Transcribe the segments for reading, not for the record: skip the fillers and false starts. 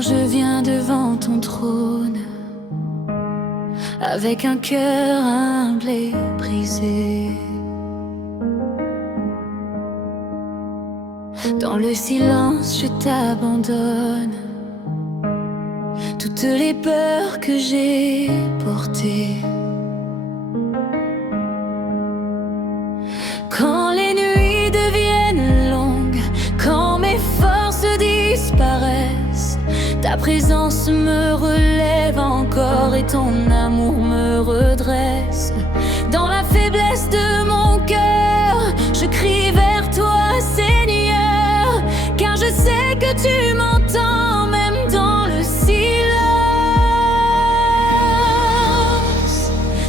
Seigneur, je viens devant ton trône, avec un cœur humble et brisé. Dans le silence, je t'abandonne toutes les peurs que j'ai portées. Quand les nuits deviennent longues, quand mes forces disparaissent, ta présence me relève encore et ton amour me redresse. Dans la faiblesse de mon cœur, je crie vers toi, Seigneur, car je sais que tu m'entends même dans le silence.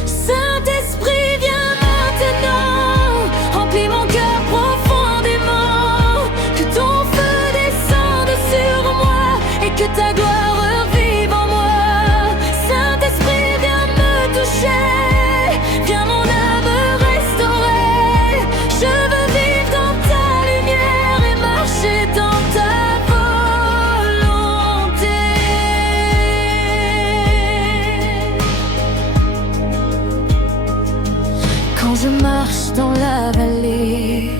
Saint-Esprit, viens maintenant, remplis mon cœur profondément, que ton feu descende sur moi et que ta gloire revive en moi. Saint-Esprit, viens me toucher, viens mon âme restaurer. Je veux vivre dans ta lumière et marcher dans ta volonté. Quand je marche dans la vallée,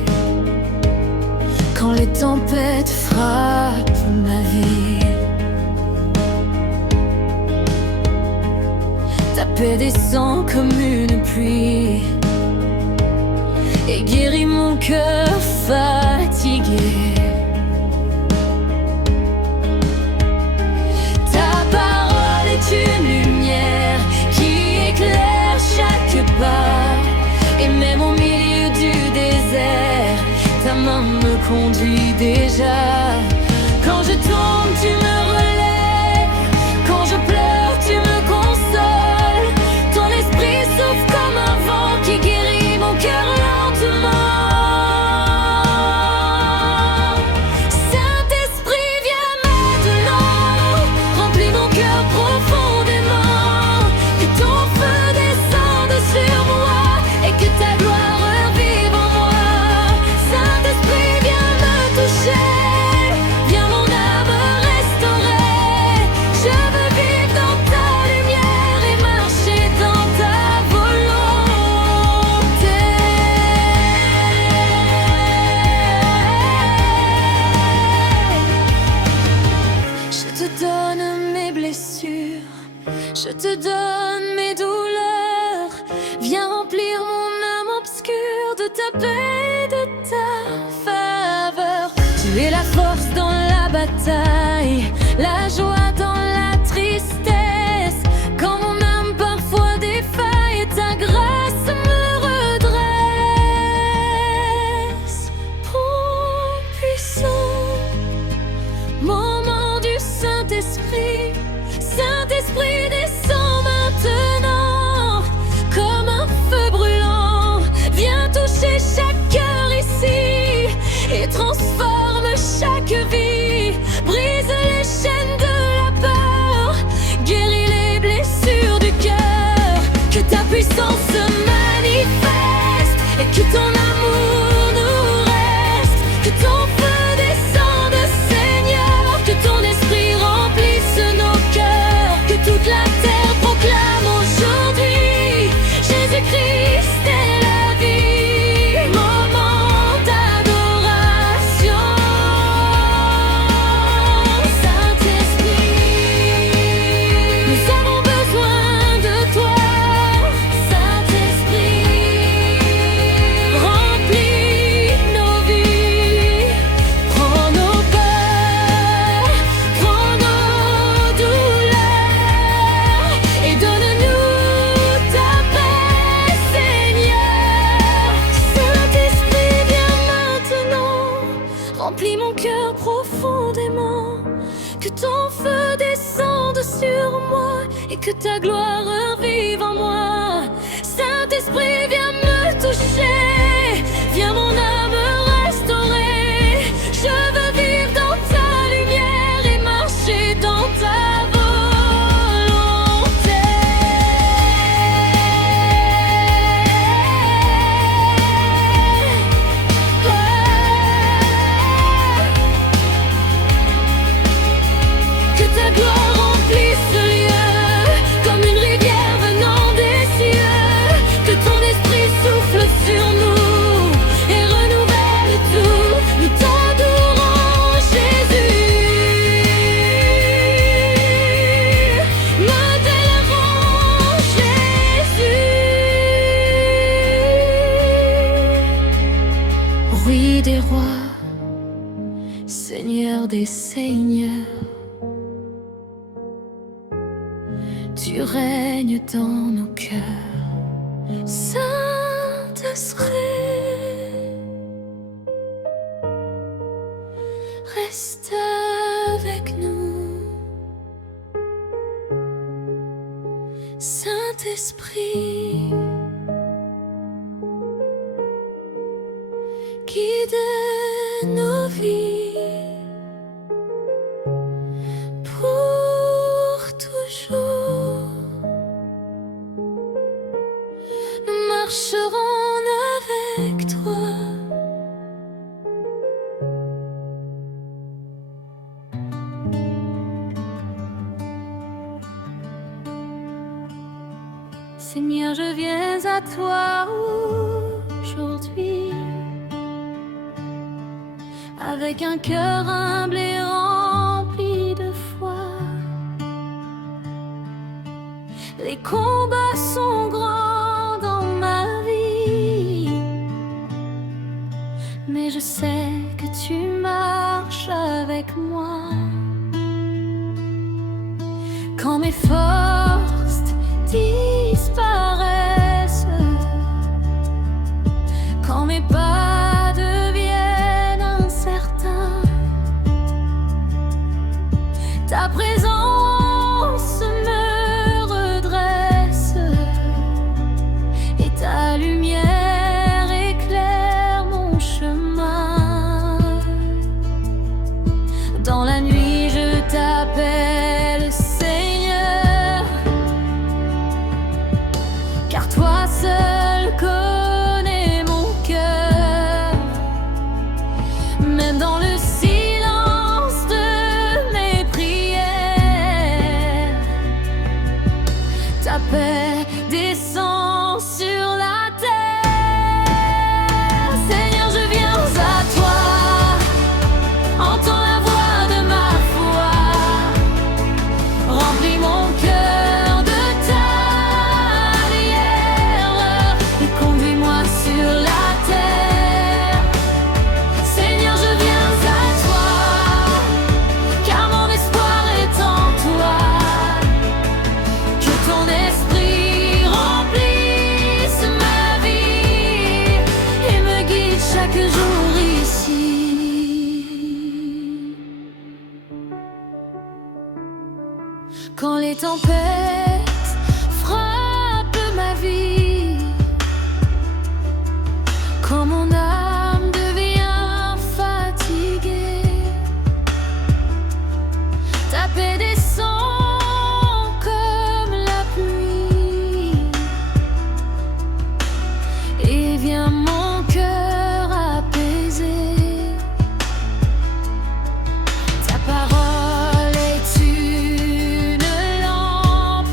quand les tempêtes frappent ma vie, ta paix descend comme une pluie et guérit mon cœur fatigué. Ta parole est une lumière qui éclaire chaque pas, et même au milieu du désert, ta main me conduit déjà. Quand je tombe, tu me relèves, quand je pleure, tu me consoles. Ton esprit souffle comme un vent qui guérit mon cœur lentement. Saint-Esprit, viens maintenant, remplis mon cœur profondément, que ton feu descende sur moi et que ta gloire revive en moi. Saint-Esprit, viens me toucher, viens mon âme restaurer. Je veux vivre dans ta lumière et marcher dans ta volonté. Je te donne mes blessures, je te donne mes douleurs. Viens remplir mon âme obscure de ta paix, de ta faveur. Tu es la force dans la bataille, la joie dans la tristesse. Quand mon âme parfois défaille, ta grâce me redresse. Pour puissant moment du Saint-Esprit, Saint-Esprit descend maintenant comme un feu brûlant. Viens toucher chaque cœur ici et transforme chaque vie. Brise les chaînes de la peur, guéris les blessures du cœur. Que ta puissance se manifeste et que ton amour nous reste. Que ton feu descende, Seigneur, que ton esprit remplisse nos cœurs. Que toute la terre proclame aujourd'hui Jésus-Christ est la vie. Moment d'adoration. Saint-Esprit, nous avons besoin de toi. Saint-Esprit, remplis nos vies, prends nos peurs, prends nos douleurs et donne-nous ta paix, Seigneur. Saint-Esprit, viens maintenant, remplis mon cœur profondément, que ton feu descende sur moi et que ta gloire revive en moi. Saint-Esprit, viens me toucher, viens mon âme restaurer. Je veux vivre dans ta lumière et marcher dans ta volonté. Que ta Seigneur, tu règnes dans nos cœurs. Saint-Esprit, reste avec nous. Saint-Esprit, guide nos vies pour toujours. Nous marcherons avec toi. Seigneur, je viens à toi aujourd'hui, avec un cœur humble et rempli de foi. Les combats sont grands dans ma vie, mais je sais que tu marches avec moi. Quand mes forces disparaissent, quand mes pas deviennent incertains, ta présence me redresse et ta lumière éclaire mon chemin. Dans la nuit je t'appelle Seigneur, car toi seul connais mon cœur. Même dans le silence de mes prières, ta paix descend sur la terre. Seigneur, je viens à toi, entends la voix de ma foi, remplis mon cœur de ta lumière et conduis-moi sur la terre. Seigneur, je viens à toi, car mon espoir est en toi. Que ton esprit remplisse ma vie et me guide chaque jour ici. Quand les tempêtes frappent ma vie, quand mon âme devient fatiguée, ta paix descend comme la pluie et vient mon cœur apaiser. Ta parole est une lampe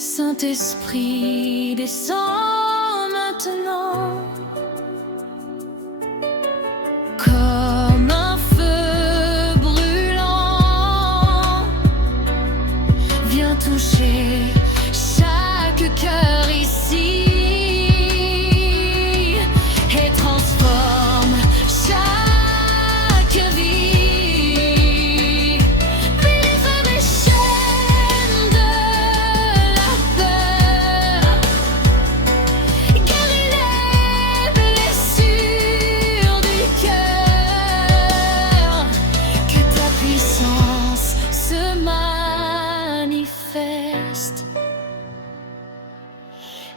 Saint-Esprit, descends maintenant. Comme un feu brûlant, viens toucher chaque cœur ici et transforme chaque vie. Brise les chaînes de la peur, guéris les blessures du cœur, que ta puissance se manifeste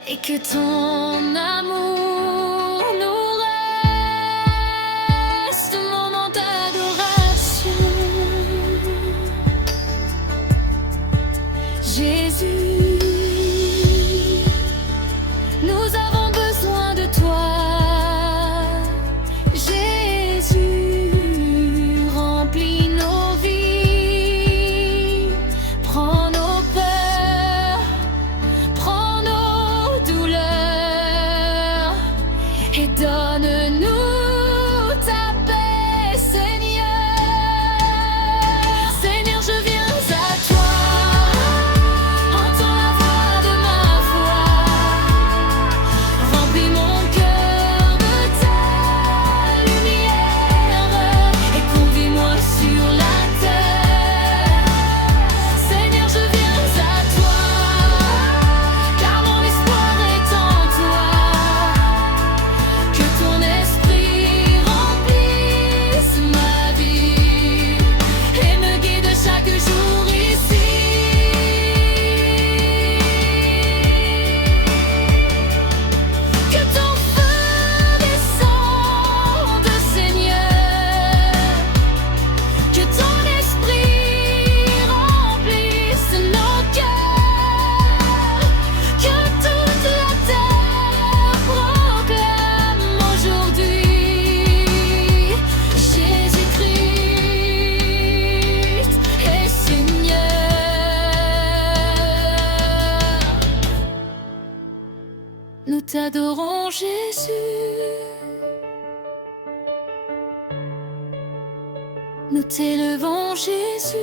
et que ton amour nous reste. Moment d'adoration, Jésus, nous avons besoin de toi. Jésus, remplis nos vies, prends nos peurs, prends nos douleurs et donne-nous ta paix, Seigneur. Seigneur, je viens à toi. Entends la voix de ma voix. Remplis mon cœur de ta lumière et conduis-moi sur la terre. Seigneur, je viens à toi, car mon espoir est en toi. Que ton esprit remplisse ma vie et me guide chaque jour ici. Que ton feu descende, Seigneur. Que ton esprit remplisse nos cœurs. Que toute la terre proclame aujourd'hui Jésus-Christ est Seigneur. Nous t'adorons, Jésus. Nous t'élevons, Jésus.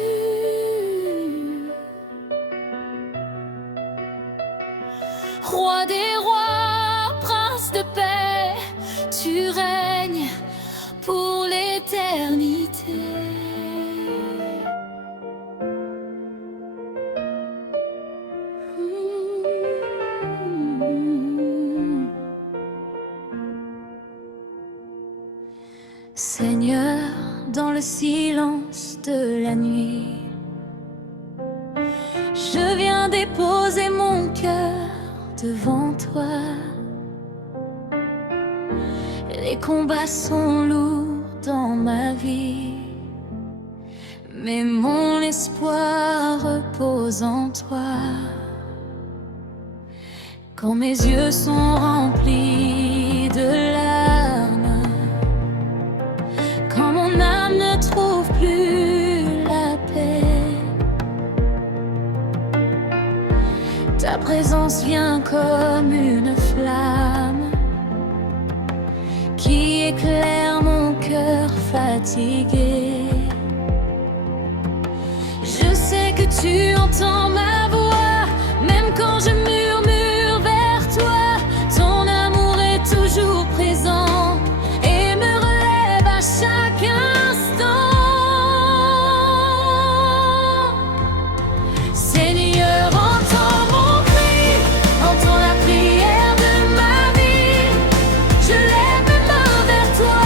Roi des rois, prince de paix, tu règnes pour l'éternité. Seigneur, dans le silence de la nuit, je viens déposer mon cœur devant toi. Les combats sont lourds dans ma vie, mais mon espoir repose en toi. Quand mes yeux sont remplis de larmes, quand mon âme ne trouve plus la paix, ta présence vient comme une flamme qui éclaire mon cœur fatigué. Je sais que tu entends ma voix, même quand je murmure vers toi. Ton amour est toujours présent et me relève à chaque instant. Seigneur, entends mon cri, entends la prière de ma vie. Je lève mes mains vers toi,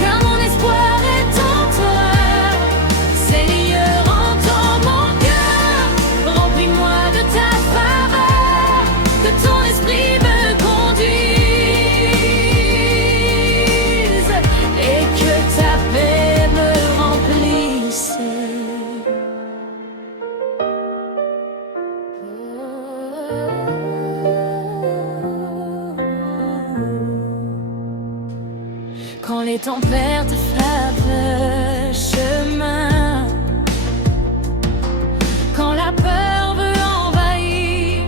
car mon espoir est en toi. Seigneur, entends mon cœur, remplis-moi de ta faveur, que ton esprit me conduise et que ta paix me remplisse. Quand les tempêtes frappent chemin, quand la peur veut envahir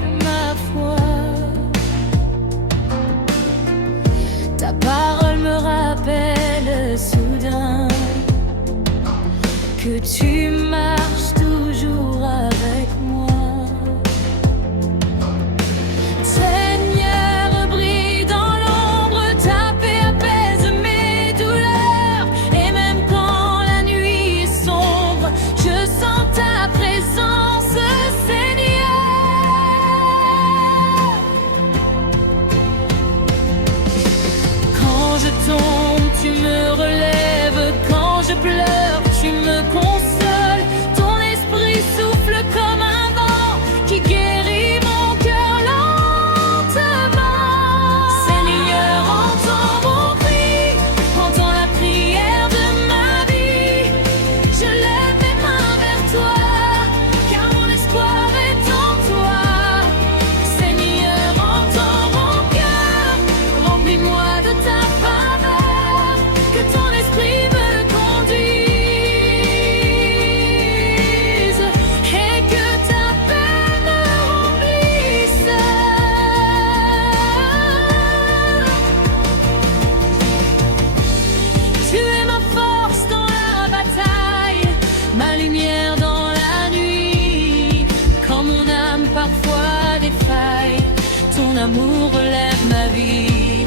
amour relève ma vie.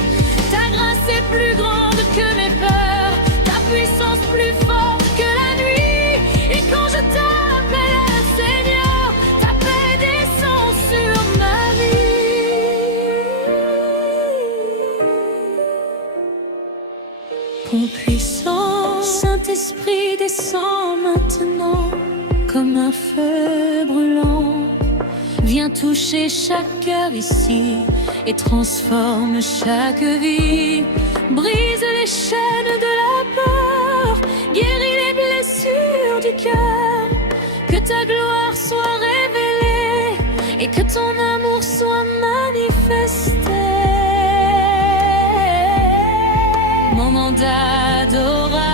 Ta grâce est plus grande que mes peurs, ta puissance plus forte que la nuit. Et quand je t'appelle Seigneur, ta paix descend sur ma vie. Ton puissant Saint-Esprit descend maintenant comme un feu brûlant. Viens toucher chaque cœur ici et transforme chaque vie. Brise les chaînes de la peur, guéris les blessures du cœur. Que ta gloire soit révélée et que ton amour soit manifesté. Moment d'adoration.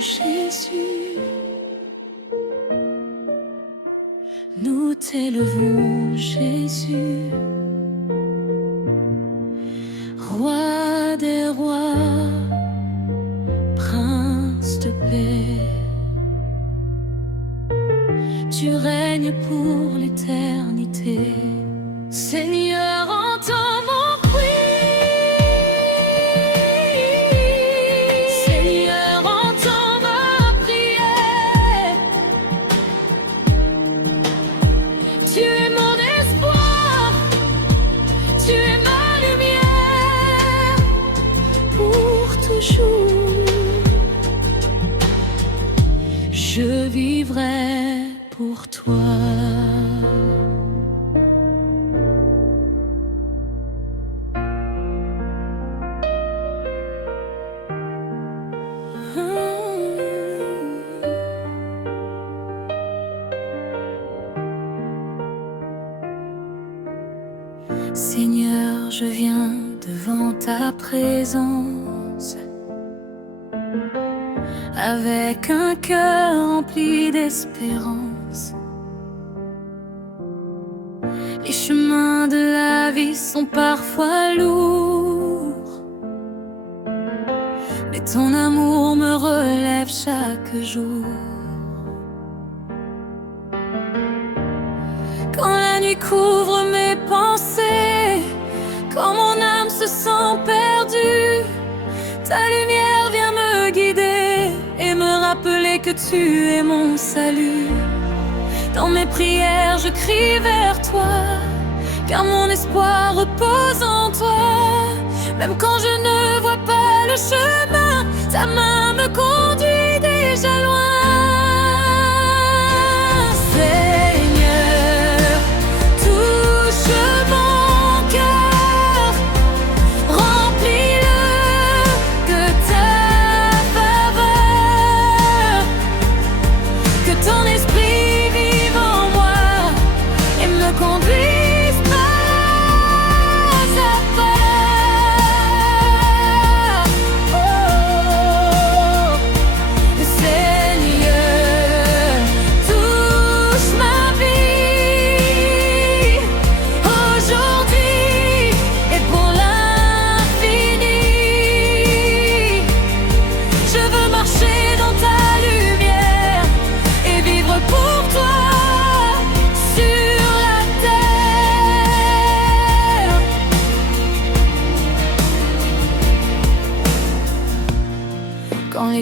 Jésus, nous t'élevons Jésus, Roi des rois, Prince de paix. Tu règnes pour l'éternité. Seigneur, entends mon cri. Seigneur, entends ma prière. Tu es mon espoir, tu es ma lumière pour toujours. Je vivrai pour toi. Seigneur, je viens devant ta présence avec un cœur rempli d'espérance. Les chemins de la vie sont parfois lourds, mais ton amour me relève chaque jour. Quand la nuit couvre mes pensées, quand mon âme se sent perdue, ta lumière vient me guider et me rappeler que tu es mon salut. Dans mes prières, je crie vers toi, car mon espoir repose en toi. Même quand je ne vois pas le chemin, ta main me conduit déjà loin. Seigneur,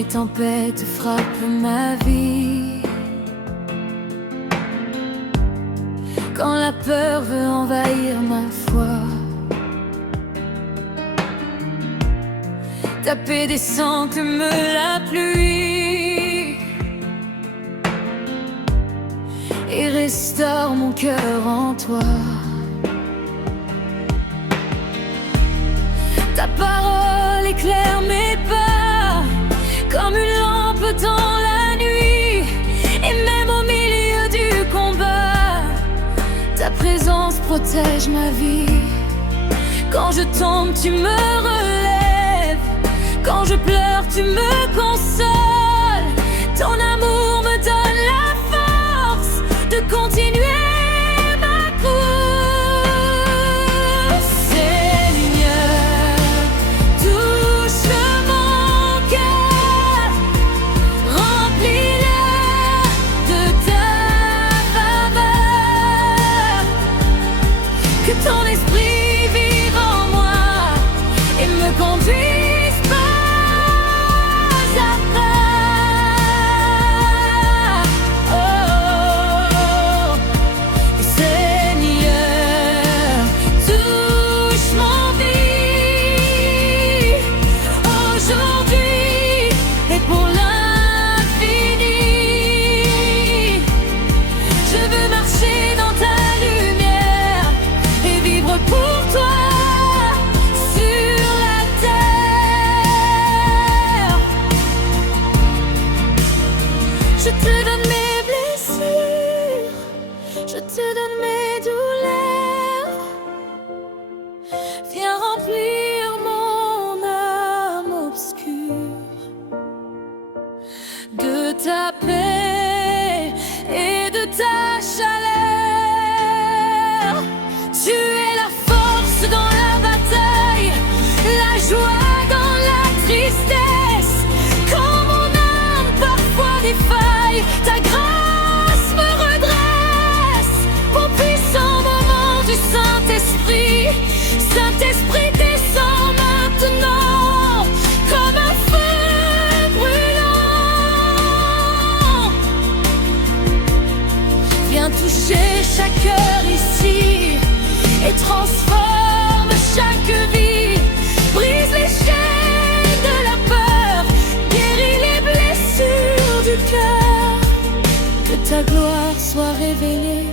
les tempêtes frappent ma vie, quand la peur veut envahir ma foi, taper des sangs comme la pluie, et restaure mon cœur en toi. Ta parole éclaire mes pas comme une lampe dans la nuit, et même au milieu du combat, ta présence protège ma vie. Quand je tombe, tu me relèves. Quand je pleure, tu me consoles. Ton amour me donne la force de continuer ma course. Seigneur, touche mon cœur, remplis-le de ta faveur. Que ton esprit vive en moi et me conduise pas à pas. Oh, Seigneur, touche mon vie aujourd'hui et pour l'infini. Je veux marcher dans ta lumière et vivre pour toi sur la terre. Je te donne mes blessures, je te donne mes douleurs. Viens remplir mon âme obscure de ta paix et de ta chaleur. Tu es la force dans la bataille, la joie dans la tristesse. Quand mon âme parfois défaille, ta grâce me redresse. Au puissant moment du Saint-Esprit, Saint-Esprit descend maintenant comme un feu brûlant. Viens toucher chaque cœur ici et transforme chaque vie. Brise les chaînes de la peur, guéris les blessures du cœur. Que ta gloire soit révélée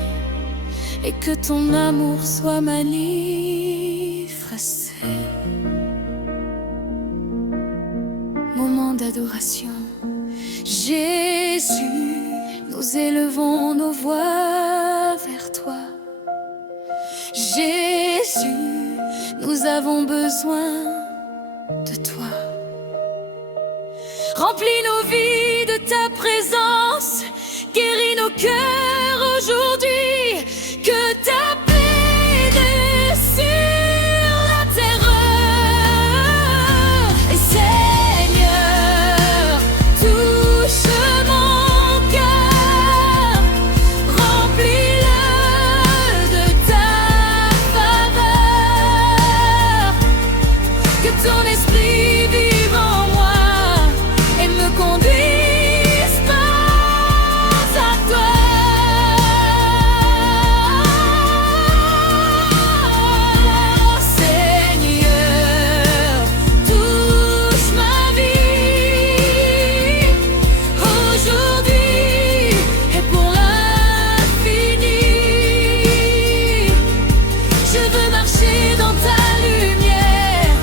et que ton amour soit manifesté. Moment d'adoration. Jésus, nous élevons nos voix vers toi. Jésus, nous avons besoin de toi. Remplis nos vies de ta présence, guéris nos cœurs aujourd'hui. Que ta paix sur la terreur. Et Seigneur, touche mon cœur, remplis-le de ta faveur. Que ton esprit vive en moi et me conduise pas à toi. Seigneur, touche ma vie aujourd'hui et pour l'infini. Je veux marcher dans ta lumière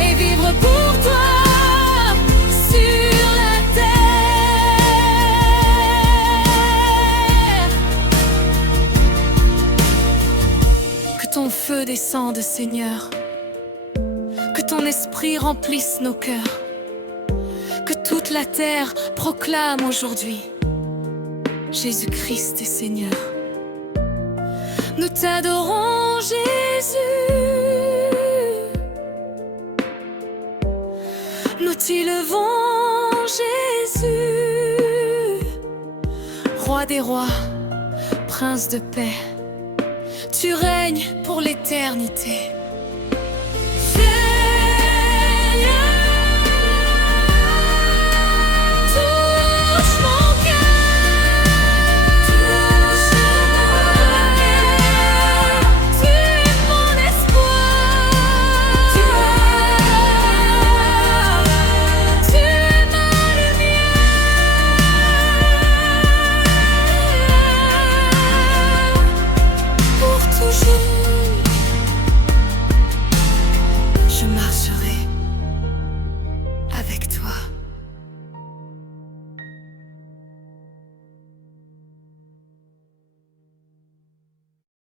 et vivre pour toi sur la terre. Que ton feu descende, Seigneur. Que ton esprit remplisse nos cœurs. Que toute la terre proclame aujourd'hui: Jésus-Christ est Seigneur. Nous t'adorons, Jésus. Nous t'élevons, Jésus. Roi des rois, prince de paix, tu règnes pour l'éternité. Seigneur, toujours.